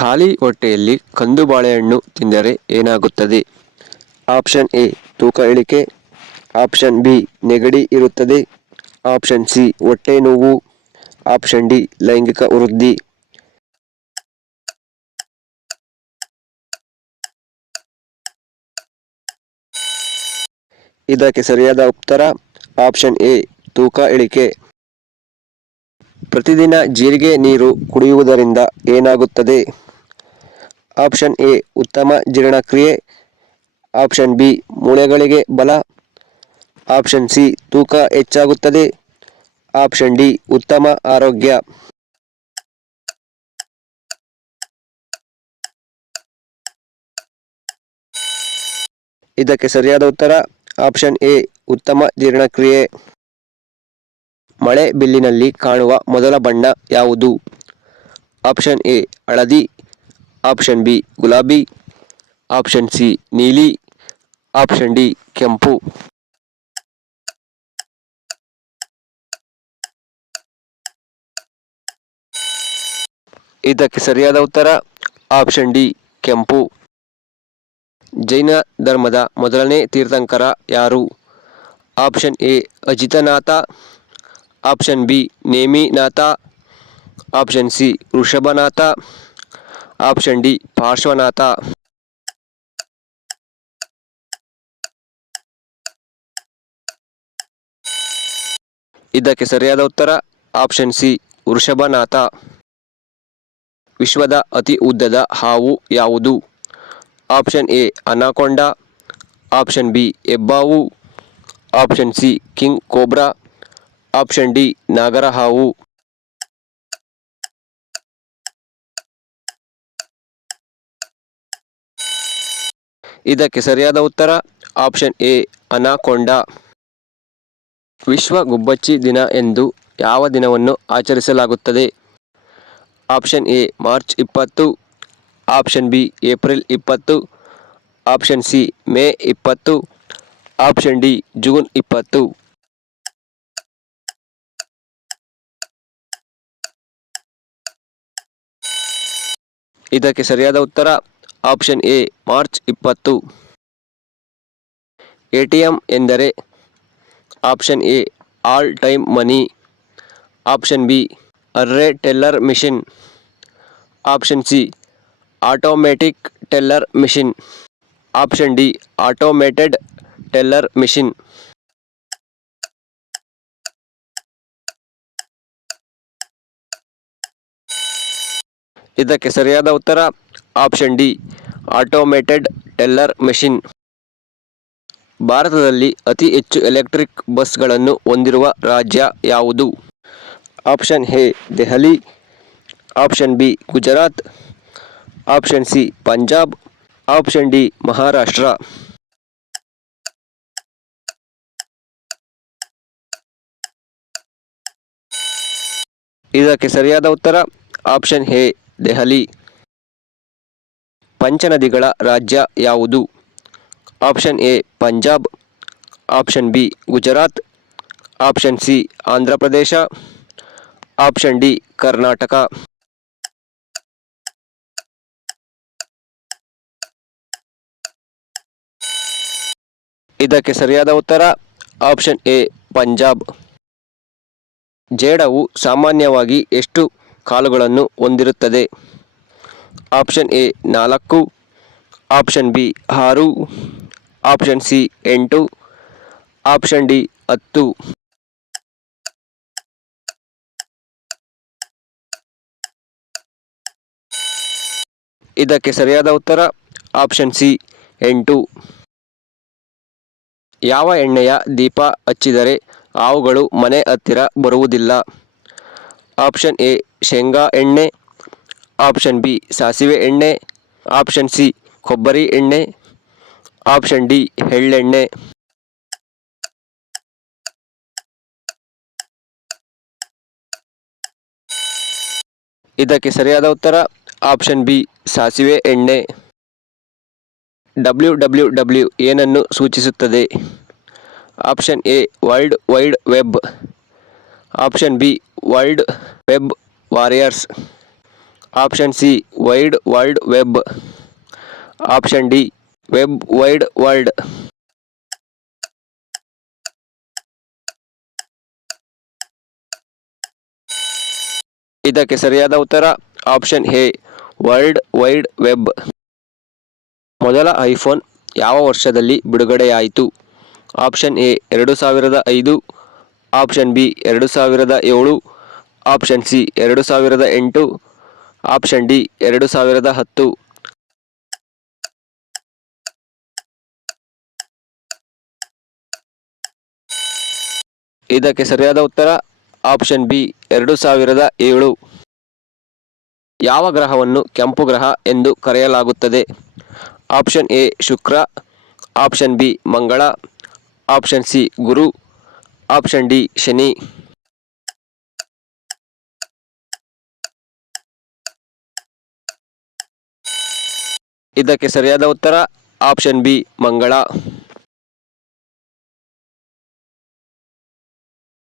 ಖಾಲಿ ಹೊಟ್ಟೆಯಲ್ಲಿ ಕಂದು ಬಾಳೆಹಣ್ಣು ತಿಂದರೆ ಏನಾಗುತ್ತದೆ? ಆಪ್ಷನ್ ಎ ತೂಕ ಇಳಿಕೆ, ಆಪ್ಷನ್ ಬಿ ನೆಗಡಿ ಇರುತ್ತದೆ, ಆಪ್ಷನ್ ಸಿ ಹೊಟ್ಟೆ ನೋವು, ಆಪ್ಷನ್ ಡಿ ಲೈಂಗಿಕ ವೃದ್ಧಿ. ಇದಕ್ಕೆ ಸರಿಯಾದ ಉತ್ತರ ಆಪ್ಷನ್ ಎ ತೂಕ ಇಳಿಕೆ. ಪ್ರತಿದಿನ ಜೀರಿಗೆ ನೀರು ಕುಡಿಯುವುದರಿಂದ ಏನಾಗುತ್ತದೆ? ಆಪ್ಷನ್ ಎ ಉತ್ತಮ ಜೀರ್ಣಕ್ರಿಯೆ, ಆಪ್ಷನ್ ಬಿ ಮೂಳೆಗಳಿಗೆ ಬಲ, ಆಪ್ಷನ್ ಸಿ ತೂಕ ಹೆಚ್ಚಾಗುತ್ತದೆ, ಆಪ್ಷನ್ ಡಿ ಉತ್ತಮ ಆರೋಗ್ಯ. ಇದಕ್ಕೆ ಸರಿಯಾದ ಉತ್ತರ ಆಪ್ಷನ್ ಎ ಉತ್ತಮ ಜೀರ್ಣಕ್ರಿಯೆ. ಮಳೆ ಬಿಲ್ಲಿನಲ್ಲಿ ಕಾಣುವ ಮೊದಲ ಬಣ್ಣ ಯಾವುದು? ಆಪ್ಷನ್ ಎ ಹಳದಿ, ಆಪ್ಷನ್ ಬಿ ಗುಲಾಬಿ, ಆಪ್ಷನ್ ಸಿ ನೀಲಿ, ಆಪ್ಷನ್ ಡಿ ಕೆಂಪು. ಇದಕ್ಕೆ ಸರಿಯಾದ ಉತ್ತರ ಆಪ್ಷನ್ ಡಿ ಕೆಂಪು. ಜೈನ ಧರ್ಮದ ಮೊದಲನೇ ತೀರ್ಥಂಕರ ಯಾರು? Option A Ajitanatha, option B Neminatha, option C Vrishabhanatha, option D Parshvanatha. ಇದಕ್ಕೆ ಸರಿಯಾದ ಉತ್ತರ ಆಪ್ಷನ್ ಸಿ ವೃಷಭನಾಥ. ವಿಶ್ವದ ಅತಿ ಉದ್ದದ ಹಾವು ಯಾವುದು? Option A anaconda, option B ಹೆಬ್ಬಾವು, option C king cobra, option D ನಾಗರ ಹಾವು. ಇದಕ್ಕೆ ಸರಿಯಾದ ಉತ್ತರ ಆಪ್ಷನ್ ಎ ಅನಾಕೊಂಡಾ. ವಿಶ್ವ ಗುಬ್ಬಚ್ಚಿ ದಿನ ಎಂದು ಯಾವ ದಿನವನ್ನು ಆಚರಿಸಲಾಗುತ್ತದೆ? Option A March 20, option B April 20, option C May 20, option D June 20. ಇದಕ್ಕೆ ಸರಿಯಾದ ಉತ್ತರ ಆಪ್ಷನ್ ಎ ಮಾರ್ಚ್ 20. ಎಟಿಎಂ ಎಂದರೆ? Option A all time money, option B array teller machine, option C automatic teller machine, option D automated teller machine. ಇದಕ್ಕೆ ಸರಿಯಾದ ಉತ್ತರ option D automated teller machine. ಭಾರತದಲ್ಲಿ ಅತಿ ಹೆಚ್ಚು ಎಲೆಕ್ಟ್ರಿಕ್ ಬಸ್ಗಳನ್ನು ಹೊಂದಿರುವ ರಾಜ್ಯ ಯಾವುದು? Option A Delhi, option B Gujarat, option C Punjab, option D Maharashtra. ಇದಕ್ಕೆ ಸರಿಯಾದ ಉತ್ತರ ಆಪ್ಷನ್ ಎ ದೆಹಲಿ. ಪಂಚನದಿಗಳ ರಾಜ್ಯ ಯಾವುದು? Option A Punjab, option B Gujarat, option C Andhra Pradesh, option D Karnataka. ಇದಕ್ಕೆ ಸರಿಯಾದ ಉತ್ತರ ಆಪ್ಷನ್ ಎ ಪಂಜಾಬ್. ಜೇಡವು ಸಾಮಾನ್ಯವಾಗಿ ಎಷ್ಟು ಕಾಲುಗಳನ್ನು ಹೊಂದಿರುತ್ತದೆ? Option A 4, option B 6, option C 8, option D 10. ಇದಕ್ಕೆ ಸರಿಯಾದ ಉತ್ತರ ಆಪ್ಷನ್ ಸಿ 8. ಯಾವ ಎಣ್ಣೆಯ ದೀಪ ಹಚ್ಚಿದರೆ ಹಾವುಗಳು ಮನೆ ಹತ್ತಿರ ಬರುವುದಿಲ್ಲ? ಆಪ್ಷನ್ ಎ ಶೇಂಗಾ ಎಣ್ಣೆ, ಆಪ್ಷನ್ ಬಿ ಸಾಸಿವೆ ಎಣ್ಣೆ, ಆಪ್ಷನ್ ಸಿ ಕೊಬ್ಬರಿ ಎಣ್ಣೆ, ಆಪ್ಷನ್ ಡಿ ಎಳ್ಳೆಣ್ಣೆ. ಇದಕ್ಕೆ ಸರಿಯಾದ ಉತ್ತರ ಆಪ್ಷನ್ ಬಿ ಸಾಸಿವೆ ಎಣ್ಣೆ. WWW ಏನನ್ನು ಸೂಚಿಸುತ್ತದೆ? Option A world wide web, option B world web warriors, option C wide world web. Option D web wide world. ಇದಕ್ಕೆ ಸರಿಯಾದ ಉತ್ತರ option A world wide web. ಮೊದಲ ಐಫೋನ್ ಯಾವ ವರ್ಷದಲ್ಲಿ ಬಿಡುಗಡೆಯಾಯಿತು? Option A 2005, option B 2007, option C 2008, option D 2010. ಇದಕ್ಕೆ ಸರಿಯಾದ ಉತ್ತರ ಆಪ್ಷನ್ ಬಿ 2007. ಯಾವ ಗ್ರಹವನ್ನು ಕೆಂಪು ಗ್ರಹ ಎಂದು ಕರೆಯಲಾಗುತ್ತದೆ? Option A Shukra, option B ಮಂಗಳ, ಆಪ್ಷನ್ ಸಿ ಗುರು, ಆಪ್ಷನ್ ಡಿ ಶನಿ. ಇದಕ್ಕೆ ಸರಿಯಾದ ಉತ್ತರ ಆಪ್ಷನ್ ಬಿ ಮಂಗಳ.